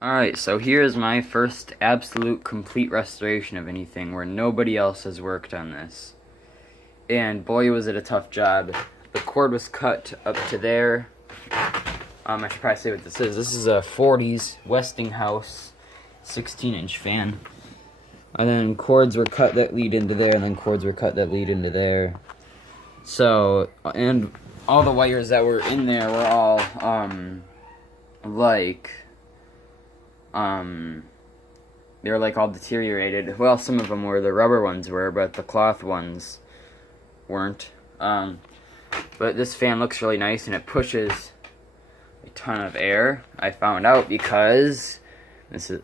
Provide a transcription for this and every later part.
Alright, so here's my first absolute complete restoration of anything where nobody else has worked on this. And boy, was it a tough job. The cord was cut up to there. I should probably say what this is. This is a 40s Westinghouse 16-inch fan. And then cords were cut that lead into there, and then cords were cut that lead into there. So, and all the wires that were in there were all, they were all deteriorated. Well, some of them were, the rubber ones were, but the cloth ones weren't. But this fan looks really nice, and it pushes a ton of air. I found out because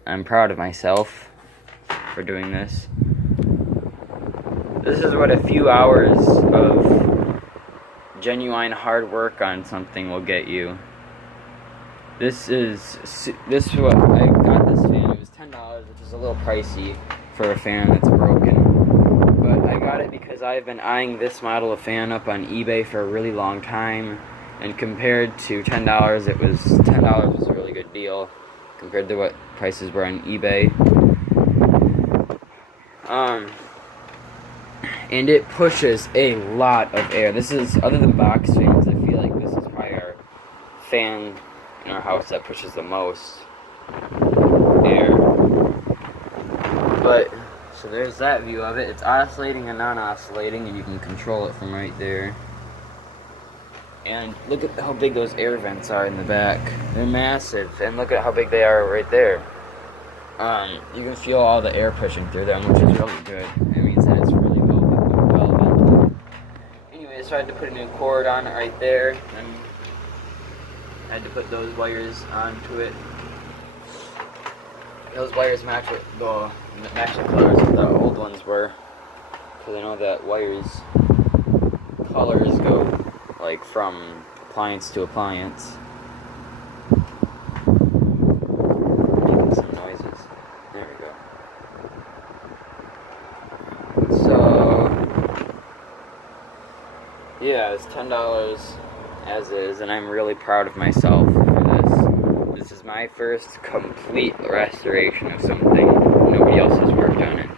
I'm proud of myself for doing this. This is what a few hours of genuine hard work on something will get you. This is what I got this fan. It was $10, which is a little pricey for a fan that's broken. But I got it because I've been eyeing this model of fan up on eBay for a really long time, and compared to $10, $10 was a really good deal compared to what prices were on eBay. And it pushes a lot of air. This is, other than box fans, I feel like this is probably our fan in our house that pushes the most air. But, so there's that view of it. It's oscillating and non-oscillating, and you can control it from right there. And look at how big those air vents are in the back. They're massive, and look at how big they are right there. You can feel all the air pushing through them, which is really good. It means that it's really well ventilated. Anyways, so I had to put a new cord on it right there, and I had to put those wires onto it. Those wires match the colors that the old ones were, because I know that wires colors go from appliance to appliance. Making some noises. There we go. So yeah, it's $10 as is, and I'm really proud of myself for this. This is my first complete restoration of something. Nobody else has worked on it.